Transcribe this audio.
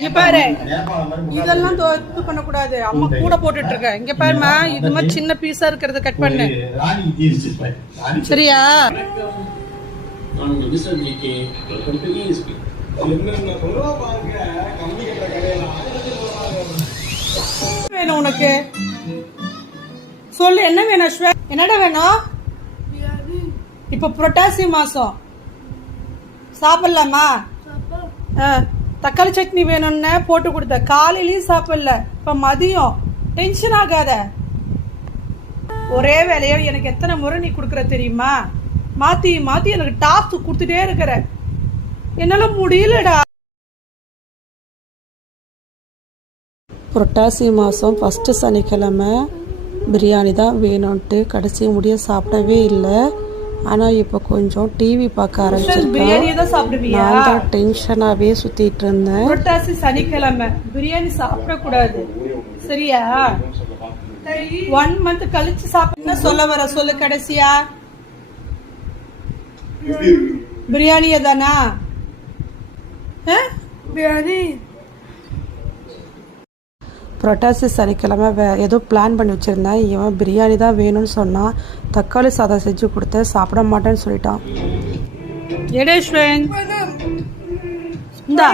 இங்க பாரு, இதெல்லாம் இது பண்ணக்கூடாது. அம்மா கூட போட்டுட்டு இருக்க. இங்க பாருமா, இது மாதிரி சின்ன பீஸா இருக்கிறத கட் பண்ணு, சரியா? வேணும் உனக்கு? சொல்லு, என்ன வேணும் அஸ்வா? என்னடா வேணும்? இப்ப புரட்டாசி மாசம் சாப்பிடலாமா? தக்காளி சட்னி வேணும்னு போட்டு கொடுத்த. காலையிலயும் சாப்பிடல, இப்ப மதியம். டென்ஷன் ஆகாத. ஒரே வேலையா எனக்கு எத்தனை முறை நீ கொடுக்கற தெரியுமா? மாத்தி மாத்தி எனக்கு டாஸ்க் கொடுத்துட்டே இருக்கிற. என்னால முடியலடா. புரட்டாசி மாதம் ஃபஸ்ட்டு சனிக்கிழமை பிரியாணி தான் வேணும்ன்ட்டு கடைசி முடிய சாப்பிடவே இல்லை. ஆனால் இப்போ கொஞ்சம் டிவி பார்க்க ஆரம்பிச்சிருக்கேன். நான் தான் டென்ஷனாகவே சுற்றிட்டு இருந்தேன். புரட்டாசி சனிக்கிழமை பிரியாணி சாப்பிடக்கூடாது, சரியா? 1 month கழிச்சு சாப்பிட சொல்ல வர சொல்லு. கடைசியா பிரியாணியே தானா? பிரியாணி புரட்டாசி சனிக்கிழமை ஏதோ பிளான் பண்ணி வச்சுருந்தேன். இவன் பிரியாணி தான் வேணும்னு சொன்னான். தக்காளி சாதம் செஞ்சு கொடுத்த, சாப்பிட மாட்டேன்னு சொல்லிட்டான். எடேஸ்வன், இந்தா